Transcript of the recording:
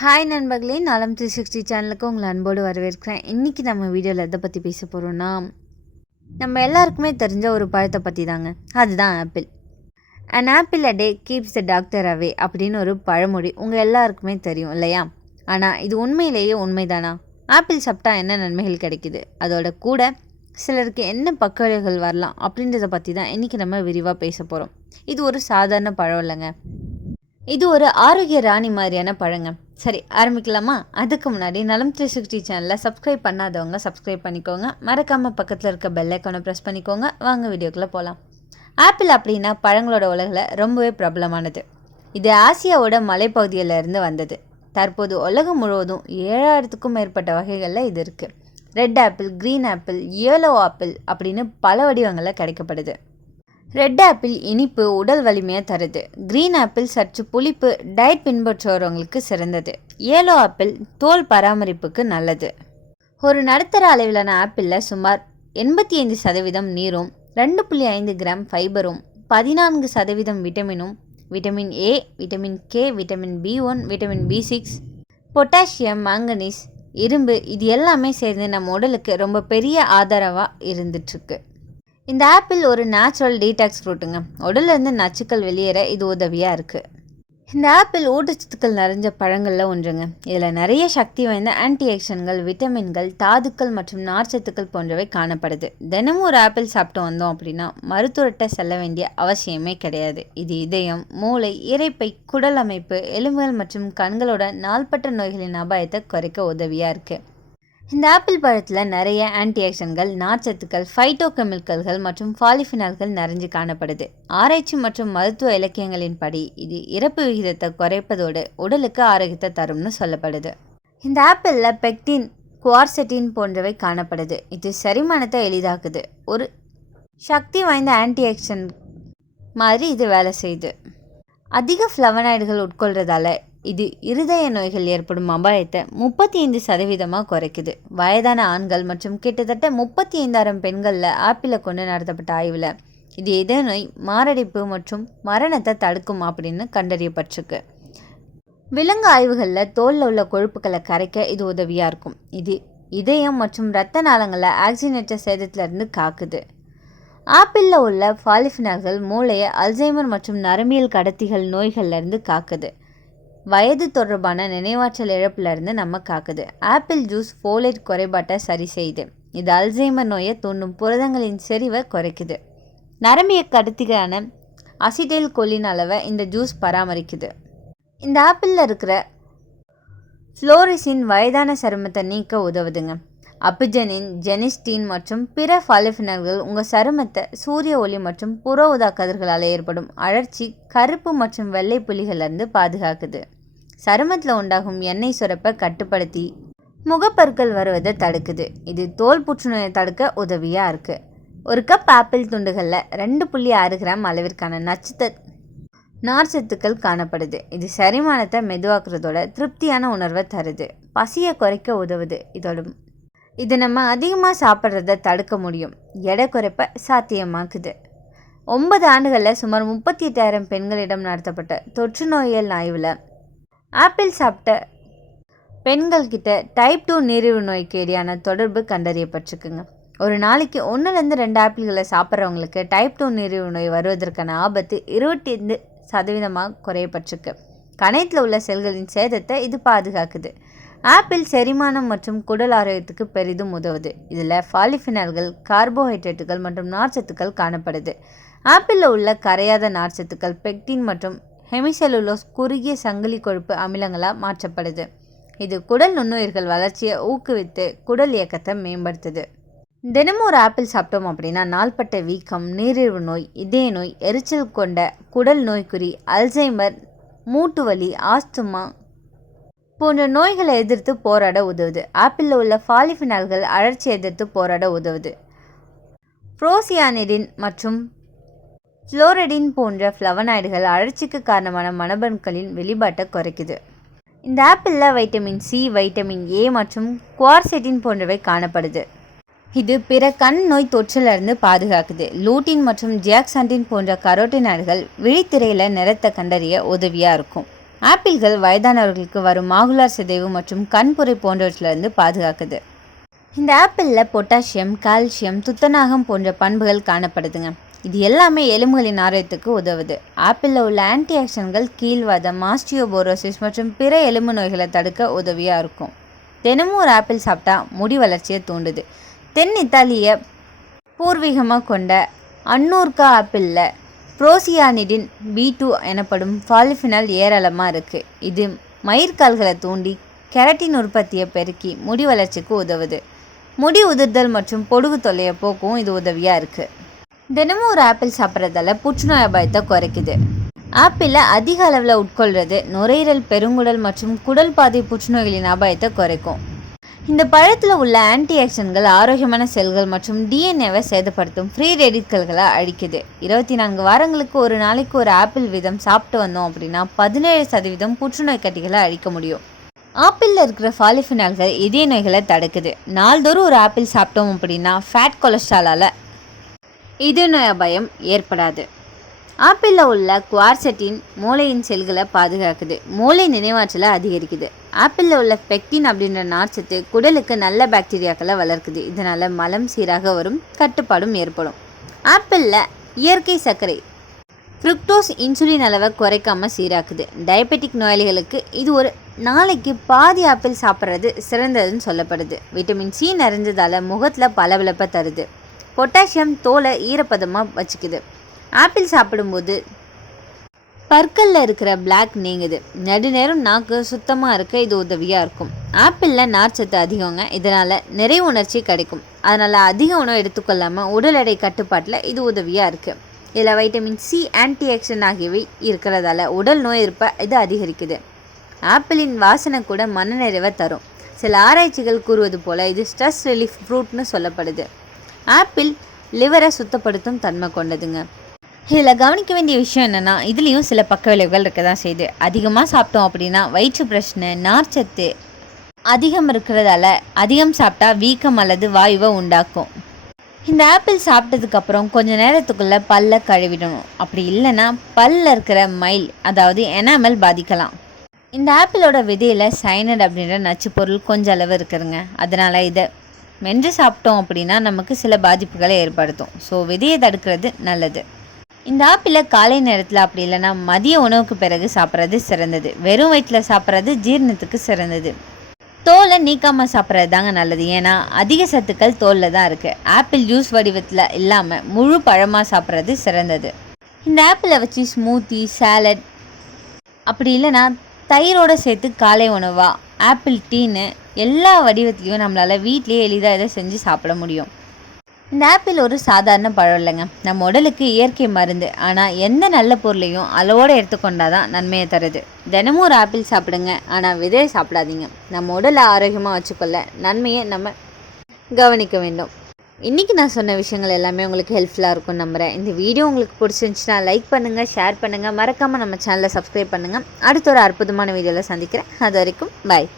Hi நண்பர்களே, நலம் 360 சேனலுக்கு உங்களை அன்போடு வரவேற்கிறேன். இன்றைக்கி நம்ம வீடியோவில் எதை பற்றி பேச போகிறோன்னா, நம்ம எல்லாருக்குமே தெரிஞ்ச ஒரு பழத்தை பற்றி தாங்க. அதுதான் apple. And apple a day keeps the doctor away அப்படின்னு ஒரு பழமொழி உங்கள் எல்லாருக்குமே தெரியும் இல்லையா? ஆனால் இது உண்மையிலேயே உண்மைதானா? ஆப்பிள் சாப்பிட்டா என்ன நன்மைகள் கிடைக்குது, அதோட கூட சிலருக்கு என்ன பக்கவிளைவுகள் வரலாம் அப்படின்றத பற்றி தான் இன்றைக்கி நம்ம விரிவாக பேச போகிறோம். இது ஒரு சாதாரண பழம் இல்லைங்க, இது ஒரு ஆரோக்கிய ராணி மாதிரியான பழங்க. சரி, ஆரம்பிக்கலாமா? அதுக்கு முன்னாடி நலம் 360 சேனலில் சப்ஸ்கிரைப் பண்ணாதவங்க சப்ஸ்கிரைப் பண்ணிக்கோங்க. மறக்காமல் பக்கத்தில் இருக்க பெல் ஐக்கானை ப்ரெஸ் பண்ணிக்கோங்க. வாங்க வீடியோக்குள்ளே போகலாம். ஆப்பிள் அப்படின்னா பழங்களோட உலகில் ரொம்பவே பிரபலமானது. இது ஆசியாவோட மலைப்பகுதியில் இருந்து வந்தது. தற்போது உலகம் முழுவதும் 7000க்கும் மேற்பட்ட வகைகளில் இது இருக்குது. ரெட் ஆப்பிள், க்ரீன் ஆப்பிள், ஏலோ ஆப்பிள் அப்படின்னு பல வடிவங்களில் கிடைக்கப்படுது. ரெட் ஆப்பிள் இனிப்பு, உடல் வலிமையை தருது. க்ரீன் ஆப்பிள் சற்று புளிப்பு, டயட் பின்பற்றுறவங்களுக்கு சிறந்தது. ஏலோ ஆப்பிள் தோல் பராமரிப்புக்கு நல்லது. ஒரு நடுத்தர அளவிலான ஆப்பிளில் சுமார் 85% நீரும், 2.5 கிராம் ஃபைபரும், 14% விட்டமினும், vitamin A, vitamin K, vitamin B1, vitamin B6, பொட்டாசியம், மாங்கனீஸ், இரும்பு இது எல்லாமே சேர்ந்து நம்ம உடலுக்கு ரொம்ப பெரிய ஆதரவாக இருந்துட்டுருக்கு. இந்த ஆப்பிள் ஒரு நேச்சுரல் டீடாக்ஸ் ஃப்ரூட்டுங்க. உடலேருந்து நச்சுக்கள் வெளியேற இது உதவியாக இருக்குது. இந்த ஆப்பிள் ஊட்டச்சத்துக்கள் நிறைஞ்ச பழங்களில் ஒன்றுங்க. இதில் நிறைய சக்தி வாய்ந்த ஆன்டி ஆக்சிடென்ட்கள், விட்டமின்கள், தாதுக்கள் மற்றும் நார்ச்சத்துக்கள் போன்றவை காணப்படுது. தினமும் ஒரு ஆப்பிள் சாப்பிட்டு வந்தோம் அப்படின்னா மருத்துவர்கிட்ட செல்ல வேண்டிய அவசியமே கிடையாது. இது இதயம், மூளை, இரைப்பை, குடல் அமைப்பு, எலும்புகள் மற்றும் கண்களோட நாள்பட்ட நோய்களின் அபாயத்தை குறைக்க உதவியாக இருக்குது. இந்த ஆப்பிள் பழத்தில் நிறைய ஆன்டி ஆக்சிடென்ட்கள், நார்ச்சத்துக்கள், ஃபைட்டோகெமிக்கல்கள் மற்றும் பாலிஃபினால்கள் நிறைஞ்சு காணப்படுது. ஆராய்ச்சி மற்றும் மருத்துவ இலக்கியங்களின் படி இது இறப்பு விகிதத்தை குறைப்பதோடு உடலுக்கு ஆரோக்கியத்தை தரும்னு சொல்லப்படுது. இந்த ஆப்பிளில் பெக்டின், குவார்செட்டின் போன்றவை காணப்படுது. இது செரிமானத்தை எளிதாக்குது. ஒரு சக்தி வாய்ந்த ஆன்டி ஆக்சிடென்ட் மாதிரி இது வேலை செய்யுது. அதிக ஃப்ளவனாய்டுகள் உட்கொள்றதால இது இருதய நோய்கள் ஏற்படும் அபாயத்தை 35% குறைக்குது. வயதான ஆண்கள் மற்றும் கிட்டத்தட்ட 35,000 பெண்களில் ஆப்பிளை கொண்டு நடத்தப்பட்ட ஆய்வில் இது இதய நோய், மாரடைப்பு மற்றும் மரணத்தை தடுக்கும் அப்படின்னு கண்டறியப்பட்டிருக்கு. விலங்கு ஆய்வுகளில் தோலில் உள்ள கொழுப்புகளை கரைக்க இது உதவியாக இருக்கும். இது இதயம் மற்றும் இரத்த நாளங்களை ஆக்சிஜனேற்ற சேதத்திலிருந்து காக்குது. ஆப்பிளில் உள்ள பாலிஃபினால்கள் மூளையை அல்சைமர் மற்றும் நரம்பியல் கடத்திகள் நோய்கள்லேருந்து காக்குது. வயது தொடர்பான நினைவாற்றல் இழப்பிலிருந்து நம்ம காக்குது. ஆப்பிள் ஜூஸ் ஃபோலேட் குறைபாட்டை சரி செய்யுது. இது அல்சைமர் நோயை தூண்டும் புரதங்களின் செறிவை குறைக்குது. நரம்பியல் கடத்திகளான அசிடைல் கொலின் அளவை இந்த ஜூஸ் பராமரிக்குது. இந்த ஆப்பிளில் இருக்கிற ஃப்ளோரிசின் வயதான சருமத்தை நீக்க உதவுதுங்க. அபிஜனின், ஜெனிஸ்டீன் மற்றும் பிற பாலிஃபினால்கள் உங்கள் சருமத்தை சூரிய ஒளி மற்றும் புற ஊதா கதிர்களால் ஏற்படும் அழற்சி, கருப்பு மற்றும் வெள்ளை புள்ளிகளிலிருந்து பாதுகாக்குது. சருமத்தில் உண்டாகும் எண்ணெய் சுரப்பை கட்டுப்படுத்தி முகப்பருக்கள் வருவதை தடுக்குது. இது தோல் புற்றுநோயை தடுக்க உதவியாக இருக்குது. ஒரு கப் ஆப்பிள் துண்டுகளில் 2.6 கிராம் அளவிற்கான நார்ச்சத்துக்கள் காணப்படுது. இது செரிமானத்தை மெதுவாக்குறதோட திருப்தியான உணர்வை தருது. பசியை குறைக்க உதவுது. இது நம்ம அதிகமாக சாப்பிட்றத தடுக்க முடியும். எடை குறைப்பை சாத்தியமாக்குது. 9 ஆண்டுகளில் சுமார் 38,000 பெண்களிடம் நடத்தப்பட்ட தொற்று நோயியல் ஆய்வில் ஆப்பிள் சாப்பிட்ட பெண்கள்கிட்ட டைப் 2 நீரிழிவு நோய்க்கு இடையான தொடர்பு கண்டறியப்பட்டிருக்குங்க. ஒரு நாளைக்கு 1-2 ஆப்பிள்களை சாப்பிட்றவங்களுக்கு டைப் 2 நீரிழிவு நோய் வருவதற்கான ஆபத்து 25% குறையப்பட்டிருக்கு. கணையத்தில் உள்ள செல்களின் சேதத்தை இது பாதுகாக்குது. ஆப்பிள் செரிமானம் மற்றும் குடல் ஆரோக்கியத்துக்கு பெரிதும் உதவுது. இதில் பாலிஃபினால்கள், கார்போஹைட்ரேட்டுகள் மற்றும் நார்ச்சத்துக்கள் காணப்படுது. ஆப்பிளில் உள்ள கரையாத நார்ச்சத்துக்கள் பெக்டின் மற்றும் ஹெமிசெலுலோஸ் குறுகிய சங்கிலி கொழுப்பு அமிலங்களாக மாற்றப்படுது. இது குடல் நுண்ணுயிர்கள் வளர்ச்சியை ஊக்குவித்து குடல் இயக்கத்தை மேம்படுத்துது. தினமும் ஒரு ஆப்பிள் சாப்பிட்டோம் அப்படின்னா நாள்பட்ட வீக்கம், நீரிழிவு நோய், இதய நோய், எரிச்சல் கொண்ட குடல் நோய்க்குறி, அல்சைமர், மூட்டு வலி, ஆஸ்துமா போன்ற நோய்களை எதிர்த்து போராட உதவுது. ஆப்பிளில் உள்ள பாலிஃபினால்கள் அழற்சி எதிர்த்து போராட உதவுது. புரோசியானிடின் மற்றும் ஃப்ளோரிடின் போன்ற ஃப்ளவனாய்டுகள் அழற்சிக்கு காரணமான மரபணுக்களின் வெளிப்பாட்டை குறைக்குது. இந்த ஆப்பிளில் வைட்டமின் சி, வைட்டமின் ஏ மற்றும் குவார்செட்டின் போன்றவை காணப்படுது. இது பிற கண் நோய் தொற்றிலிருந்து பாதுகாக்குது. லூட்டின் மற்றும் ஜியாக்சாண்டின் போன்ற கரோட்டினாய்டுகள் விழித்திரையில் நிறத்தை கண்டறிய உதவியாக இருக்கும். ஆப்பிள்கள் வயதானவர்களுக்கு வரும் மாகுலார் சிதைவு மற்றும் கண்புரை போன்றவற்றிலிருந்து பாதுகாக்குது. இந்த ஆப்பிளில் பொட்டாசியம், கால்சியம், துத்தநாகம் போன்ற பண்புகள் காணப்படுதுங்க. இது எல்லாமே எலும்புகளின் ஆரோக்கியத்துக்கு உதவுது. ஆப்பிளில் உள்ள ஆன்டி ஆக்சிடென்ட்கள் கீழ்வாதம், ஆஸ்டியோபோரோசிஸ் மற்றும் பிற எலும்பு நோய்களை தடுக்க உதவியாக இருக்கும். தினமும் ஒரு ஆப்பிள் சாப்பிட்டா முடி வளர்ச்சியை தூண்டுது. தென் இத்தாலிய பூர்வீகமாக கொண்ட அன்னூர்கா ஆப்பிளில் புரோசியானிடின் B2 எனப்படும் பாலிஃபினால் ஏராளமாக இருக்குது. இது மயிர்கால்களை தூண்டி கெரட்டின் உற்பத்தியை பெருக்கி முடி வளர்ச்சிக்கு உதவுது. முடி உதிர்தல் மற்றும் பொடுகு தொல்லையை போக்கவும் இது உதவியாக இருக்குது. தினமும் ஒரு ஆப்பிள் சாப்பிட்றதால புற்றுநோய் அபாயத்தை குறைக்குது. ஆப்பிளை அதிக அளவில் உட்கொள்வது நுரையீரல், பெருங்குடல் மற்றும் குடல் பாதை புற்றுநோய்களின் அபாயத்தை குறைக்கும். இந்த பழத்தில் உள்ள ஆன்டி ஆக்சிடென்ட்கள் ஆரோக்கியமான செல்கள் மற்றும் DNAவை சேதப்படுத்தும் ஃப்ரீ ரேடிக்கல்களை அழிக்குது. 24 வாரங்களுக்கு ஒரு நாளைக்கு ஒரு ஆப்பிள் வீதம் சாப்பிட்டு வந்தோம் அப்படின்னா 17% புற்றுநோய் கட்டிகளை அழிக்க முடியும். ஆப்பிளில் இருக்கிற பாலிஃபினால்கள் இதய நோய்களை தடுக்குது. நாள்தோறும் ஒரு ஆப்பிள் சாப்பிட்டோம் அப்படின்னா ஃபேட் கொலஸ்ட்ராலால் இதய நோய் அபாயம் ஏற்படாது. ஆப்பிளில் உள்ள குவார்செட்டின் மூளையின் செல்களை பாதுகாக்குது. மூளை நினைவாற்றலை அதிகரிக்குது. ஆப்பிளில் உள்ள பெக்டின் அப்படின்ற நார்ச்சத்து குடலுக்கு நல்ல பாக்டீரியாக்களை வளர்க்குது. இதனால் மலம் சீராக வரும், கட்டுப்பாடும் ஏற்படும். ஆப்பிளில் இயற்கை சர்க்கரை ஃப்ருக்டோஸ் இன்சுலின் அளவை குறைக்காமல் சீராக்குது. டயபெட்டிக் நோயாளிகளுக்கு இது ஒரு நாளைக்கு பாதி ஆப்பிள் சாப்பிட்றது சிறந்ததுன்னு சொல்லப்படுது. விட்டமின் C நிறைஞ்சதால் முகத்தில் பளபளப்பை தருது. பொட்டாசியம் தோலை ஈரப்பதமாக வச்சுக்குது. ஆப்பிள் சாப்பிடும்போது பற்களில் இருக்கிற பிளாக் நீங்குது. நெடுநேரம் நாக்கு சுத்தமாக இருக்க இது உதவியாக இருக்கும். ஆப்பிளில் நார்ச்சத்து அதிகங்க. இதனால் நிறைய உணர்ச்சி கிடைக்கும். அதனால் அதிக உணவு எடுத்துக்கொள்ளாமல் உடல் எடை கட்டுப்பாட்டில் இது உதவியாக இருக்குது. இதில் வைட்டமின் C, ஆன்டி ஆக்சிடென்ட் ஆகியவை இருக்கிறதால உடல் நோய் எதிர்ப்பை இது அதிகரிக்குது. ஆப்பிளின் வாசனை கூட மனநிறைவை தரும். சில ஆராய்ச்சிகள் கூறுவது போல் இது ஸ்ட்ரெஸ் ரிலீஃப் ஃப்ரூட்னு சொல்லப்படுது. ஆப்பிள் லிவரை சுத்தப்படுத்தும் தன்மை கொண்டதுங்க. இதில் கவனிக்க வேண்டிய விஷயம் என்னென்னா, இதுலேயும் சில பக்க விளைவுகள் இருக்க தான் செய்யுது. அதிகமாக சாப்பிட்டோம் அப்படின்னா வயிற்று பிரச்சனை, நார்ச்சத்து அதிகம் இருக்கிறதால அதிகம் சாப்பிட்டா வீக்கம் அல்லது வாயுவை உண்டாக்கும். இந்த ஆப்பிள் சாப்பிட்டதுக்கப்புறம் கொஞ்சம் நேரத்துக்குள்ளே பல்லை கழுவிடணும். அப்படி இல்லைன்னா பல்லில் இருக்கிற மைல் அதாவது எனாமல் பாதிக்கலாம். இந்த ஆப்பிளோட விதையில் சைனட் அப்படின்ற நச்சு பொருள் கொஞ்சம் அளவு இருக்குதுங்க. அதனால் இதை மென்று சாப்பிட்டோம் அப்படின்னா நமக்கு சில பாதிப்புகளை ஏற்படுத்தும். ஸோ விதையை தடுக்கிறது நல்லது. இந்த ஆப்பிளை காலை நேரத்தில் அப்படி இல்லைன்னா மதிய உணவுக்கு பிறகு சாப்பிட்றது சிறந்தது. வெறும் வயிற்றில் சாப்பிட்றது ஜீரணத்துக்கு சிறந்தது. தோலை நீக்காமல் சாப்பிட்றது தாங்க நல்லது. ஏன்னா அதிக சத்துக்கள் தோலில் தான் இருக்குது. ஆப்பிள் ஜூஸ் வடிவத்தில் இல்லாமல் முழு பழமாக சாப்பிட்றது சிறந்தது. இந்த ஆப்பிளை வச்சு ஸ்மூத்தி, சாலட் அப்படி இல்லைன்னா தயிரோடு சேர்த்து காலை உணவாக ஆப்பிள் டீன்னு எல்லா வடிவத்துலேயும் நம்மளால் வீட்லேயே எளிதாக இதை செஞ்சு சாப்பிட முடியும். இந்த ஆப்பிள் ஒரு சாதாரண பழம் இல்லைங்க. நம்ம உடலுக்கு இயற்கை மருந்து. ஆனால் எந்த நல்ல பொருளையும் அளவோடு எடுத்துக்கொண்டால் தான் நன்மையை தருது. தினமும் ஒரு ஆப்பிள் சாப்பிடுங்க, ஆனால் விதையை சாப்பிடாதீங்க. நம்ம உடலை ஆரோக்கியமாக வச்சுக்கொள்ள நன்மையை நம்ம கவனிக்க வேண்டும். இன்றைக்கி நான் சொன்ன விஷயங்கள் எல்லாமே உங்களுக்கு ஹெல்ப்ஃபுல்லாக இருக்கும்னு நம்புகிறேன். இந்த வீடியோ உங்களுக்கு பிடிச்சிருந்துச்சுன்னா லைக் பண்ணுங்கள், ஷேர் பண்ணுங்கள், மறக்காமல் நம்ம சேனலை சப்ஸ்கிரைப் பண்ணுங்கள். அடுத்த ஒரு அற்புதமான வீடியோவில் சந்திக்கிறேன். அது வரைக்கும் பாய்.